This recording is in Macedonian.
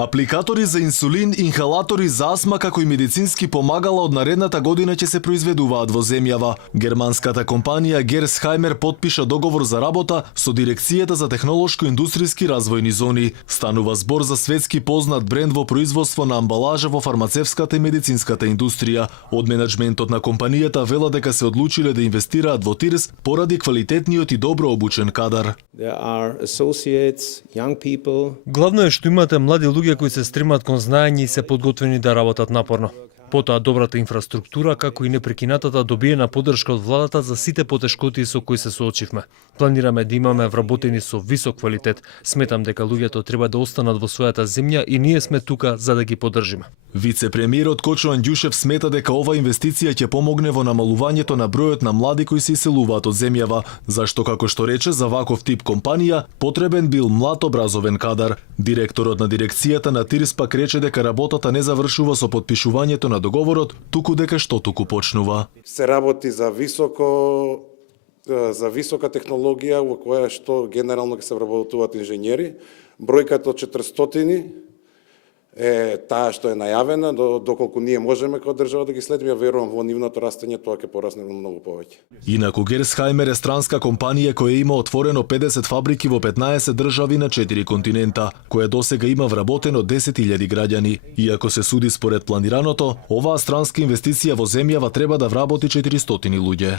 Апликатори за инсулин, инхалатори за астма како и медицински помагала од наредната година ќе се произведуваат во земјава. Германската компанија Gerresheimer потпиша договор за работа со Дирекцијата за технолошко-индустријски развојни зони. Станува збор за светски познат бренд во производство на амбалажа во фармацевската и медицинската индустрија. Од менаџментот на компанијата велат дека се одлучиле да инвестираат во Тирс поради квалитетниот и добро обучен кадар. Главно е што имате млади луѓе кои се стремат кон знаење и се подготвени да работат напорно. Потоа добрата инфраструктура, како и непрекинатата добиена поддршка од владата за сите потешкоти со кои се соочивме. Планираме да имаме вработени со висок квалитет. Сметам дека луѓето треба да останат во својата земја и ние сме тука за да ги поддржиме. Вице-премиерот Кочо Андјушев смета дека ова инвестиција ќе помогне во намалувањето на бројот на млади кои се иселуваат од земјава, зашто како што рече за ваков тип компанија потребен бил млад образовен кадар. Директорот на дирекцијата на Тирс пак рече дека работата не завршува со потпишувањето на договорот, туку дека што туку почнува. Се работи за висока технологија во која што генерално ќе се вработуваат инженери. Бројката од 400 е таа што е најавена, доколку ние можеме како држава да ги следиме, верувам во нивното растење тоа ќе порасне многу повеќе. Инаку Gerresheimer е странска компанија која има отворено 50 фабрики во 15 држави на 4 континента, која досега има вработено 10.000 граѓани. Иако се суди според планираното, оваа странска инвестиција во земјава треба да вработи 400 луѓе.